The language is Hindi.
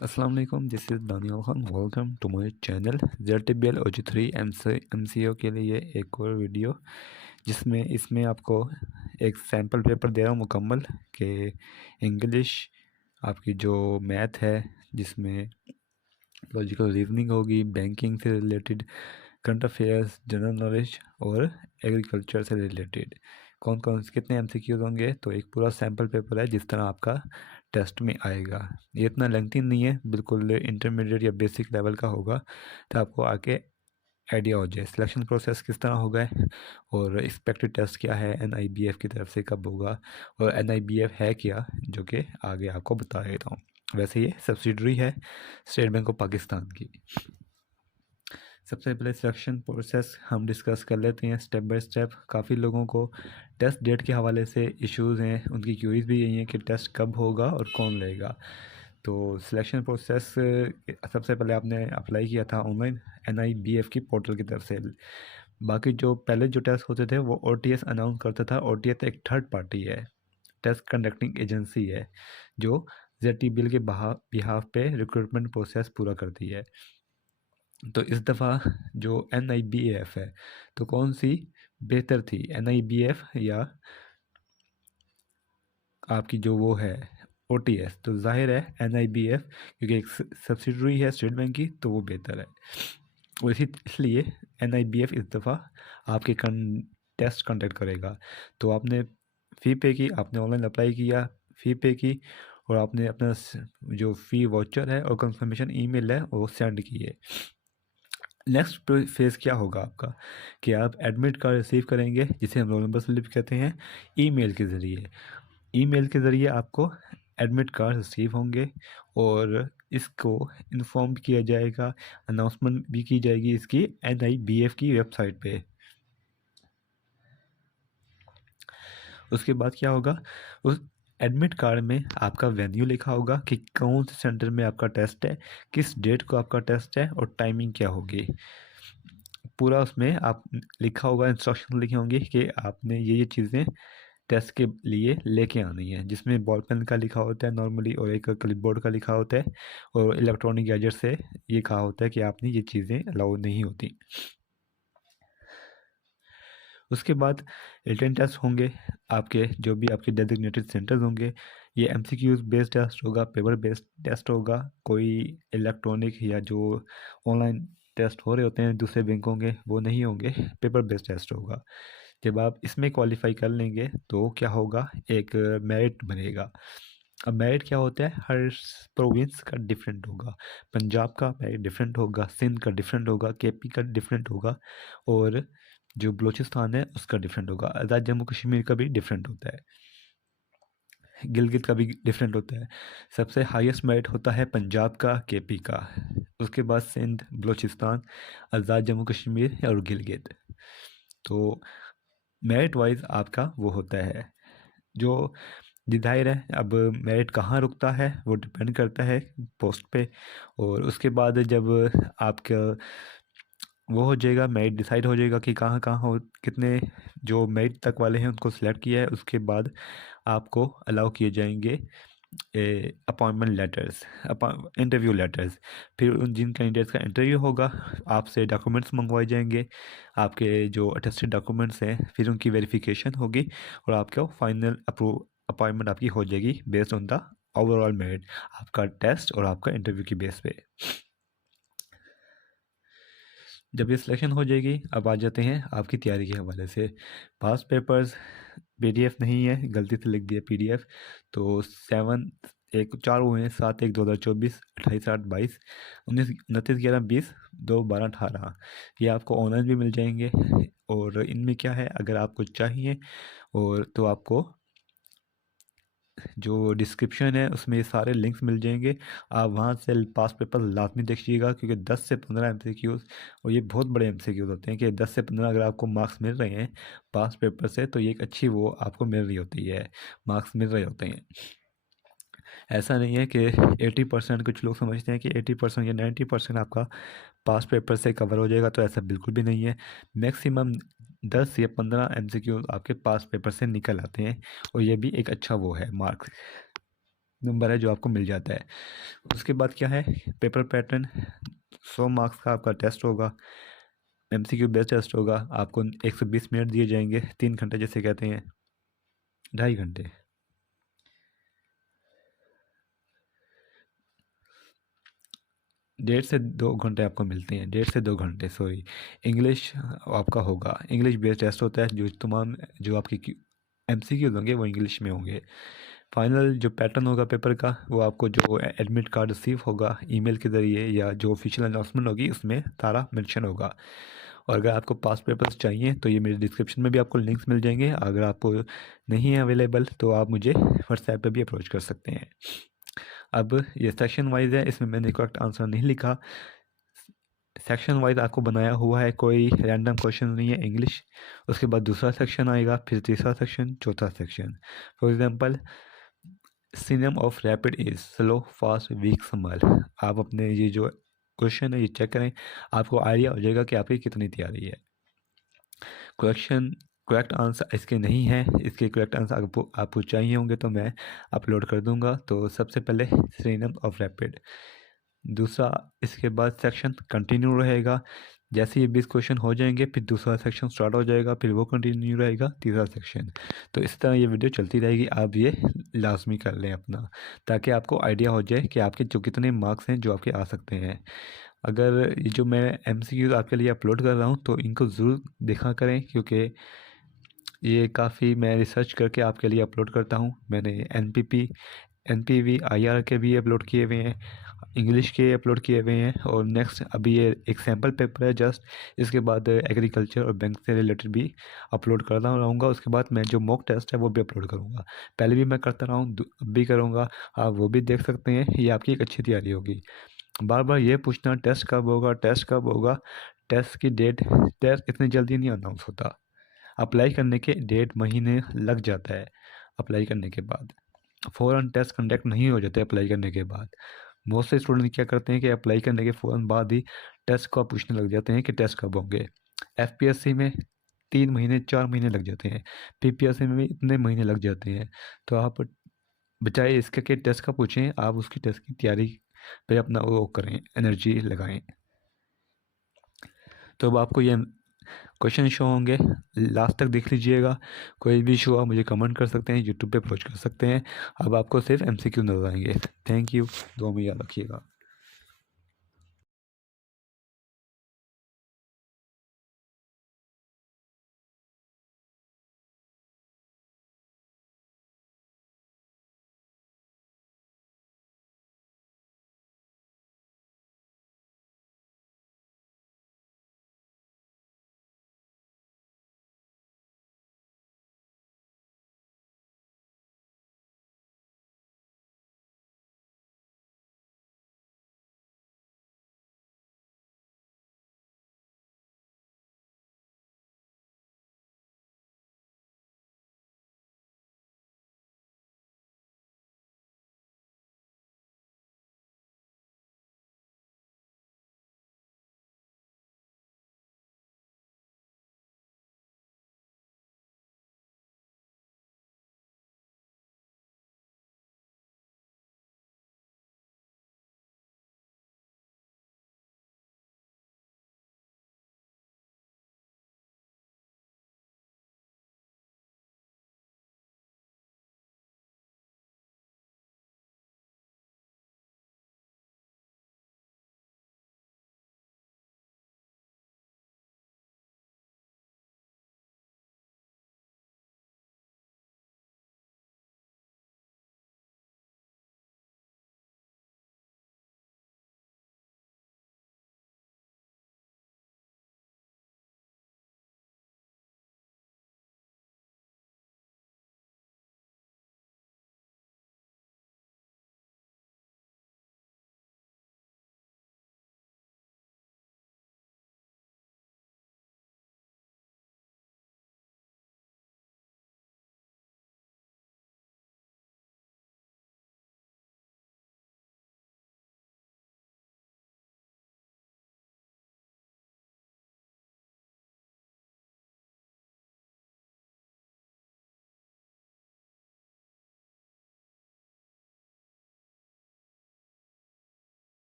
अस्सलाम वालेकुम, this is Daniyal Khan. Welcome to my channel ZTBL OG3 MCO के लिए एक और वीडियो जिसमें इसमें आपको एक सैम्पल पेपर दे रहा हूँ मुकम्मल कि इंग्लिश, आपकी जो मैथ है जिसमें लॉजिकल रीजनिंग होगी, बैंकिंग से related, current affairs, general knowledge और एग्रीकल्चर से रिलेटेड कौन कौन से कितने MCQs होंगे। तो एक पूरा सैम्पल पेपर है जिस तरह आपका टेस्ट में आएगा। ये इतना लेंथी नहीं है, बिल्कुल इंटरमीडिएट या बेसिक लेवल का होगा, तो आपको आके आइडिया हो जाए सिलेक्शन प्रोसेस किस तरह होगा और एक्सपेक्टेड टेस्ट क्या है, NIBF की तरफ से कब होगा और NIBF है क्या, जो कि आगे आपको बता देता हूँ। वैसे ये सब्सिडरी है स्टेट बैंक ऑफ पाकिस्तान की। सबसे पहले सिलेक्शन प्रोसेस हम डिस्कस कर लेते हैं स्टेप बाय स्टेप। काफ़ी लोगों को टेस्ट डेट के हवाले से इश्यूज़ हैं, उनकी क्यूरीज भी यही हैं कि टेस्ट कब होगा और कौन लेगा। तो सिलेक्शन प्रोसेस सबसे पहले आपने अप्लाई किया था ऑनलाइन NIBF की पोर्टल की तरफ से। बाकी जो पहले जो टेस्ट होते थे वो OTS अनाउंस करता था। OTS एक थर्ड पार्टी है, टेस्ट कंडक्टिंग एजेंसी है, जो ZTBL के बिहाफ पे रिक्रूटमेंट प्रोसेस पूरा करती है। तो इस दफ़ा जो NIBF है, तो कौन सी बेहतर थी, NIBF या आपकी जो वो है OTS? तो जाहिर है NIBF, क्योंकि एक सब्सिडरी है स्टेट बैंक की, तो वो बेहतर है। और इसलिए NIBF इस दफ़ा आपके टेस्ट कंडक्ट करेगा। तो आपने फ़ी पे की, आपने ऑनलाइन अप्लाई किया, फ़ी पे की और आपने अपना जो फ़ी वाउचर है और कंफर्मेशन ईमेल है वो सेंड की है। नेक्स्ट फेज़ क्या होगा आपका कि आप एडमिट कार्ड रिसीव करेंगे, जिसे हम रोल नंबर स्लिप कहते हैं, ईमेल के ज़रिए। ईमेल के ज़रिए आपको एडमिट कार्ड रिसीव होंगे और इसको इन्फॉर्म किया जाएगा, अनाउंसमेंट भी की जाएगी इसकी NIBF की वेबसाइट पे। उसके बाद क्या होगा, उस एडमिट कार्ड में आपका वेन्यू लिखा होगा कि कौन से सेंटर में आपका टेस्ट है, किस डेट को आपका टेस्ट है और टाइमिंग क्या होगी। पूरा उसमें आप लिखा होगा, इंस्ट्रक्शन लिखे होंगे कि आपने ये चीज़ें टेस्ट के लिए लेके आनी है, जिसमें बॉल पेन का लिखा होता है नॉर्मली और एक क्लिपबोर्ड का लिखा होता है और इलेक्ट्रॉनिक गैजेट से ये कहा होता है कि आपने ये चीज़ें अलाउ नहीं होती। उसके बाद रिटन टेस्ट होंगे आपके, जो भी आपके डेजिग्नेटेड सेंटर्स होंगे। ये MCQs बेस्ड टेस्ट होगा, पेपर बेस्ड टेस्ट होगा, कोई इलेक्ट्रॉनिक या जो ऑनलाइन टेस्ट हो रहे होते हैं दूसरे बैंकों के वो नहीं होंगे, पेपर बेस्ड टेस्ट होगा। जब आप इसमें क्वालिफाई कर लेंगे तो क्या होगा, एक मेरिट बनेगा। अब मेरिट क्या होता है, हर प्रोविंस का डिफरेंट होगा। पंजाब का मेरिट डिफरेंट होगा, सिंध का डिफरेंट होगा, KP का डिफरेंट होगा और जो बलूचिस्तान है उसका डिफरेंट होगा। आज़ाद जम्मू कश्मीर का भी डिफरेंट होता है, गिलगित का भी डिफरेंट होता है। सबसे हाईएस्ट मेरिट होता है पंजाब का, KP का, उसके बाद सिंध, बलूचिस्तान, आज़ाद जम्मू कश्मीर और गिलगित। तो मेरिट वाइज आपका वो होता है जो जाहिर है। अब मेरिट कहाँ रुकता है वो डिपेंड करता है पोस्ट पे, और उसके बाद जब आपका वो हो जाएगा, मेरिट डिसाइड हो जाएगा कि कहाँ कहाँ हो, कितने जो मेरिट तक वाले हैं उनको सिलेक्ट किया है, उसके बाद आपको अलाउ किए जाएंगे अपॉइंटमेंट लेटर्स, इंटरव्यू लेटर्स। फिर उन जिन कैंडिडेट्स का इंटरव्यू होगा, आपसे डॉक्यूमेंट्स मंगवाए जाएंगे, आपके जो अटेस्टेड डॉक्यूमेंट्स हैं, फिर उनकी वेरिफिकेशन होगी और आपका फाइनल अप्रूव अपॉइंटमेंट आपकी हो जाएगी based on the overall merit, आपका टेस्ट और आपका इंटरव्यू की बेस पे। जब ये सिलेक्शन हो जाएगी, अब आ जाते हैं आपकी तैयारी के हवाले से। पास पेपर्स PDF नहीं है, गलती से लिख दिया PDF। तो 4 हुए हैं, 7/1/2024, 28/8/22, 29/11/20, 2/12/18। ये आपको ऑनलाइन भी मिल जाएंगे और इनमें क्या है, अगर आपको चाहिए और तो आपको जो डिस्क्रिप्शन है उसमें ये सारे लिंक्स मिल जाएंगे, आप वहाँ से पास पेपर लाजमी देखिएगा, क्योंकि 10 से 15 MCQs, और ये बहुत बड़े MCQs होते हैं कि 10 से 15 अगर आपको मार्क्स मिल रहे हैं पास पेपर से, तो ये एक अच्छी वो आपको मिल रही होती है, मार्क्स मिल रहे होते हैं। ऐसा नहीं है कि 80%, कुछ लोग समझते हैं कि 80% या 90% आपका पास पेपर से कवर हो जाएगा, तो ऐसा बिल्कुल भी नहीं है। मैक्सिमम 10 या 15 MCQs आपके पास पेपर से निकल आते हैं और ये भी एक अच्छा वो है मार्क्स। नंबर है जो आपको मिल जाता है। उसके बाद क्या है, पेपर पैटर्न, 100 मार्क्स का आपका टेस्ट होगा, एमसीक्यू बेस्ड टेस्ट होगा। आपको 120 मिनट दिए जाएंगे, 3 घंटे जैसे कहते हैं, 2.5 घंटे। 1.5 से 2 घंटे आपको मिलते हैं, 1.5 से 2 घंटे, सॉरी। इंग्लिश आपका होगा, इंग्लिश बेस्ड टेस्ट होता है, जो तमाम जो आपके एमसीक्यूज होंगे वो इंग्लिश में होंगे। फाइनल जो पैटर्न होगा पेपर का, वो आपको जो एडमिट कार्ड रिसीव होगा ईमेल के ज़रिए या जो ऑफिशियल अनाउंसमेंट होगी उसमें सारा मेंशन होगा। और अगर आपको पास पेपर्स चाहिए तो ये मेरे डिस्क्रिप्शन में भी आपको लिंक्स मिल जाएंगे। अगर आपको नहीं है अवेलेबल तो आप मुझे व्हाट्सएप पे भी अप्रोच कर सकते हैं। अब ये सेक्शन वाइज है, इसमें मैंने करेक्ट आंसर नहीं लिखा। सेक्शन वाइज आपको बनाया हुआ है, कोई रैंडम क्वेश्चन नहीं है इंग्लिश। उसके बाद दूसरा सेक्शन आएगा, फिर तीसरा सेक्शन, चौथा section. For example, synonym of rapid is slow, fast, weak, small. आप अपने ये जो क्वेश्चन है ये चेक करें, आपको आइडिया हो जाएगा कि आपकी कितनी तैयारी है। क्वेश्चन करेक्ट आंसर इसके नहीं है, इसके करेक्ट आंसर आपको चाहिए होंगे तो मैं अपलोड कर दूंगा। तो सबसे पहले सिनम ऑफ रैपिड, दूसरा इसके बाद सेक्शन कंटिन्यू रहेगा। जैसे ये 20 क्वेश्चन हो जाएंगे फिर दूसरा सेक्शन स्टार्ट हो जाएगा, फिर वो कंटिन्यू रहेगा, तीसरा सेक्शन। तो इस तरह ये वीडियो चलती रहेगी, आप ये लाजमी कर लें अपना, ताकि आपको आइडिया हो जाए कि आपके जो कितने मार्क्स हैं जो आपके आ सकते हैं। अगर ये जो मैं एमसीक्यूज आपके लिए अपलोड कर रहा हूँ तो इनको ज़रूर देखा करें, क्योंकि ये काफ़ी मैं रिसर्च करके आपके लिए अपलोड करता हूँ। मैंने एनपीवी आईआर के भी अपलोड किए हुए हैं, इंग्लिश के अपलोड किए हुए हैं, और नेक्स्ट अभी ये एक सैम्पल पेपर है जस्ट। इसके बाद एग्रीकल्चर और बैंक से रिलेटेड भी अपलोड करता रहूँगा। उसके बाद मैं जो मॉक टेस्ट है वो भी अपलोड करूँगा, पहले भी मैं करता रहा हूँ, अब भी करूँगा। आप वो भी देख सकते हैं, ये आपकी एक अच्छी तैयारी होगी। बार बार ये पूछना टेस्ट कब होगा, टेस्ट कब होगा, टेस्ट की डेट, टेस्ट इतनी जल्दी नहीं अनाउंस होता। अप्लाई करने के 1.5 महीने लग जाता है। अप्लाई करने के बाद फ़ौरन टेस्ट कंडक्ट नहीं हो जाते अप्लाई करने के बाद। बहुत से स्टूडेंट क्या करते हैं कि अप्लाई करने के फ़ौरन बाद ही टेस्ट को पूछने लग जाते हैं कि टेस्ट कब होंगे। एफपीएससी में 3 महीने 4 महीने लग जाते हैं, पीपीएससी में भी इतने महीने लग जाते हैं। तो आप बचाए इसके कि टेस्ट का पूछें, आप उसकी टेस्ट की तैयारी पे अपना वो करें, एनर्जी लगाएं। तो अब आपको ये क्वेश्चन शो होंगे, लास्ट तक देख लीजिएगा। कोई भी इशू आप मुझे कमेंट कर सकते हैं, यूट्यूब पे अप्रोच कर सकते हैं। अब आपको सिर्फ एमसीक्यू नजर आएंगे। थैंक यू, दुआ में याद रखिएगा।